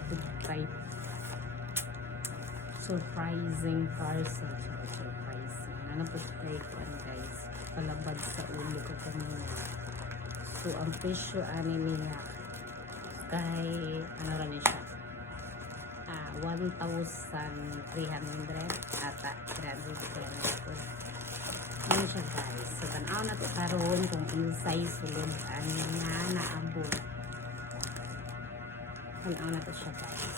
naputay. Surprising parcel. Surprising. Naputay ko guys. Palabad sa ulo ko kanina. So, ang presyo ani niya kay ano rin siya 1,300 ata 300 ano siya guys. So, tanaw na ito karoon kung insay sulod ano nga naabot. Tanaw na ito siya guys.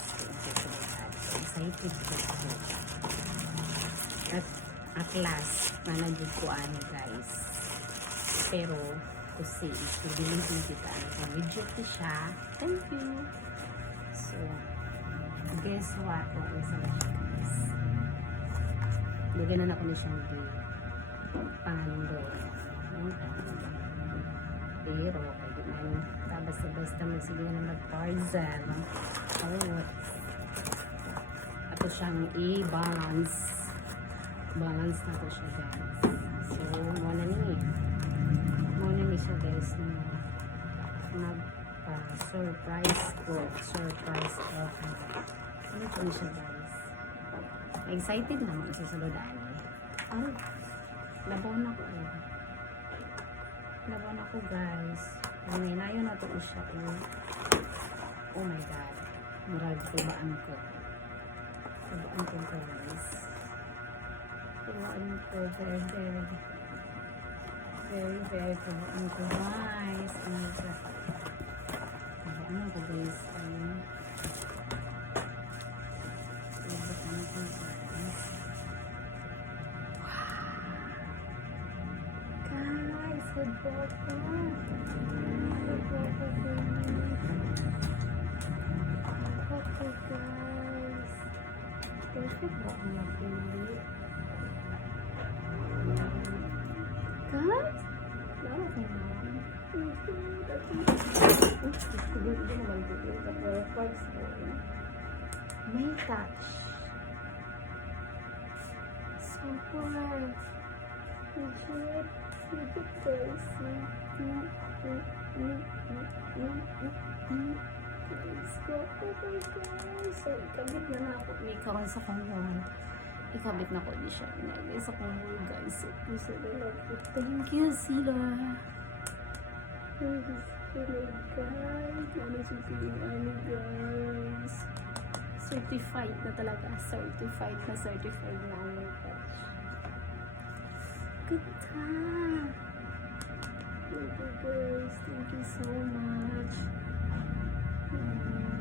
Excited ko at last nanagid ko ano guys. Pero kasi bilhin kita ang video ko siya. Thank you. So guess what? What is it? Bigyan na ako ni siyang pando. Pero pwede man basta-basta magsigla na mag-parcel. Oh, ato siyang i-balance. Balance na ko siya guys. So muna ni siya guys surprise ko ano siya guys, excited naman sa suludan ay labaw na ko guys, naminayo na to siya oh my god, murag tubaan ko guys, tubaan ko very tubaan ko guys. Oh my god, ano ko guys, may touch. Surprise. Legit guys. So, ikabit na ako. May kawan sa kongwan. Ikabit na ko di siya. Inagay sa kongwan guys. So, please, I love you. Thank you, Sila. Thank you, guys. Ano susiling guys. Certified na talaga. Certified na ano pa. Good time. Thank you guys. Thank you so much.